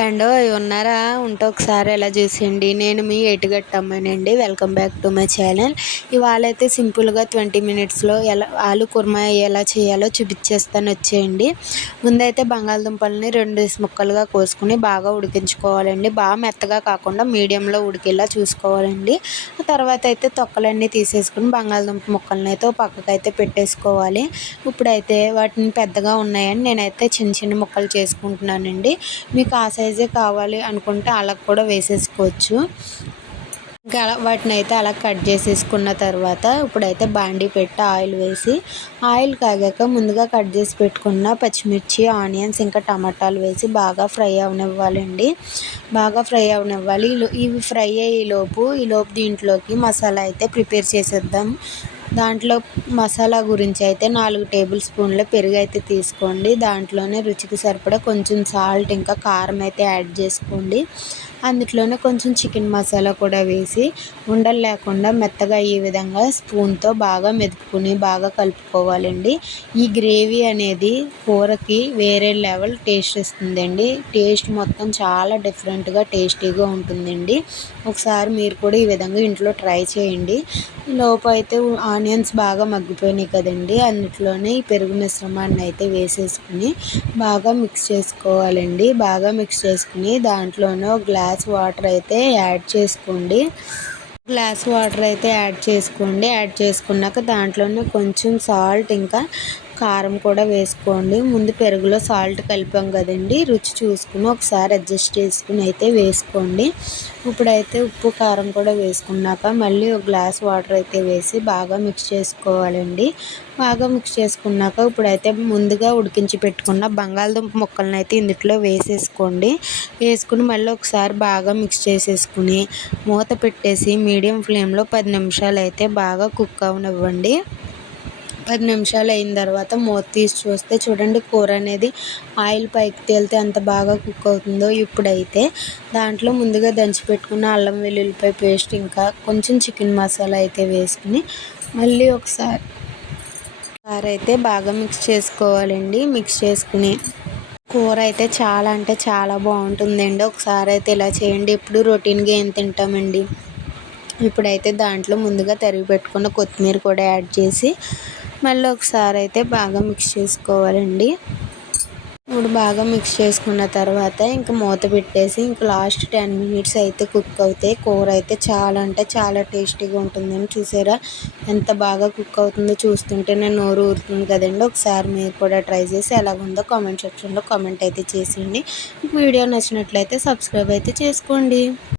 ఏండో ఉన్నారా? ఉంటే ఒకసారి ఎలా చూసేయండి. నేను మీ ఎటుగట్టమ్మనండి. Welcome back to my channel. ఇవాళ అయితే సింపుల్గా 20 మినిట్స్లో ఆలు కుర్మా ఎలా చేయాలో చూపించేస్తాను, వచ్చేయండి. ముందైతే బంగాళదుంపల్ని 2 ముక్కలుగా కోసుకుని బాగా ఉడికించుకోవాలండి. బాగా మెత్తగా కాకుండా మీడియంలో ఉడికేలా చూసుకోవాలండి. ఆ తర్వాత అయితే తొక్కలన్నీ తీసేసుకుని బంగాళదుంప ముక్కల్ని అయితే పక్కకైతే పెట్టేసుకోవాలి. ఇప్పుడైతే వాటిని పెద్దగా ఉన్నాయని నేనైతే చిన్న చిన్న ముక్కలు చేసుకుంటున్నానండి. మీకు ఆ సైజే కావాలి అనుకుంటే అలా కూడా వేసేసుకోవచ్చు. ఇంకా వాటిని అయితే అలా కట్ చేసేసుకున్న తర్వాత ఇప్పుడైతే బాండీ పెట్టి ఆయిల్ వేసి, ఆయిల్ కాగాక ముందుగా కట్ చేసి పెట్టుకున్న పచ్చిమిర్చి, ఆనియన్స్ ఇంకా టమాటాలు వేసి బాగా ఫ్రై అవనివ్వాలండి. బాగా ఫ్రై అవనివ్వాలి. ఇవి ఫ్రై అయ్యేలోపు దీంట్లోకి మసాలా అయితే ప్రిపేర్ చేసేద్దాం. దాంట్లో మసాలా గురించి అయితే 4 టేబుల్ స్పూన్ల పెరుగు అయితే తీసుకోండి. దాంట్లోనే రుచికి సరిపడా కొంచెం సాల్ట్ ఇంకా కారం అయితే యాడ్ చేసుకోండి. అందులోనే కొంచెం చికెన్ మసాలా కూడా వేసి ఉండలు లేకుండా మెత్తగా అయ్యే విధంగా స్పూన్తో బాగా మెదుపుకుని బాగా కలుపుకోవాలండి. ఈ గ్రేవీ అనేది కూరకి వేరే లెవెల్ టేస్ట్ ఇస్తుందండి. టేస్ట్ మొత్తం చాలా డిఫరెంట్గా టేస్టీగా ఉంటుందండి. ఒకసారి మీరు కూడా ఈ విధంగా ఇంట్లో ట్రై చేయండి. లోపు అయితే ఆనియన్స్ బాగా మగ్గిపోయినాయి కదండి, అందులోనే ఈ పెరుగు మిశ్రమాన్ని అయితే వేసేసుకుని బాగా మిక్స్ చేసుకోవాలండి. బాగా మిక్స్ చేసుకుని దాంట్లోనే ఒక గ్లాస్ వాటర్ అయితే యాడ్ చేసుకోండి. యాడ్ చేసుకున్నాక దాంట్లోనే కొంచెం సాల్ట్ ఇంకా కారం కూడా వేసుకోండి. ముందు పెరుగులో సాల్ట్ కలిపాం కదండి, రుచి చూసుకుని ఒకసారి అడ్జస్ట్ చేసుకుని అయితే వేసుకోండి. ఇప్పుడైతే ఉప్పు కారం కూడా వేసుకున్నాక మళ్ళీ ఒక గ్లాస్ వాటర్ అయితే వేసి బాగా మిక్స్ చేసుకోవాలండి. బాగా మిక్స్ చేసుకున్నాక ఇప్పుడైతే ముందుగా ఉడికించి పెట్టుకున్న బంగాళదుంప ముక్కలను అయితే ఇందులో వేసేసుకోండి. వేసుకుని మళ్ళీ ఒకసారి బాగా మిక్స్ చేసేసుకుని మూత పెట్టేసి మీడియం ఫ్లేమ్లో 10 నిమిషాలు అయితే బాగా కుక్ అవనివ్వండి. 10 నిమిషాలు అయిన తర్వాత మూత తీసి చూస్తే చూడండి, కూర అనేది ఆయిల్ పైకి తేలితే ఎంత బాగా కుక్ అవుతుందో. ఇప్పుడైతే దాంట్లో ముందుగా దంచి పెట్టుకున్న అల్లం వెల్లుల్లిపాయ పేస్ట్ ఇంకా కొంచెం చికెన్ మసాలా అయితే వేసుకుని మళ్ళీ ఒకసారి అయితే బాగా మిక్స్ చేసుకోవాలండి. మిక్స్ చేసుకుని కూర అయితే చాలా అంటే చాలా బాగుంటుందండి. ఒకసారి అయితే ఇలా చేయండి. ఇప్పుడు రొటీన్గా ఏం తింటామండి. ఇప్పుడైతే దాంట్లో ముందుగా తరిగి పెట్టుకున్న కొత్తిమీర కూడా యాడ్ చేసి మళ్ళీ ఒకసారి అయితే బాగా మిక్స్ చేసుకోవాలండి. ఇప్పుడు బాగా మిక్స్ చేసుకున్న తర్వాత ఇంకా మూత పెట్టేసి ఇంకా లాస్ట్ 10 మినిట్స్ అయితే కుక్ అవుతాయి. కూర అయితే చాలా అంటే చాలా టేస్టీగా ఉంటుందండి. చూసారా ఎంత బాగా కుక్ అవుతుందో? చూస్తుంటేనే నోరు ఊరుతుంది కదండి. ఒకసారి మీరు కూడా ట్రై చేసి ఎలాగుందో కామెంట్ సెక్షన్లో కామెంట్ అయితే చేసేయండి. వీడియో నచ్చినట్లయితే సబ్స్క్రైబ్ అయితే చేసుకోండి.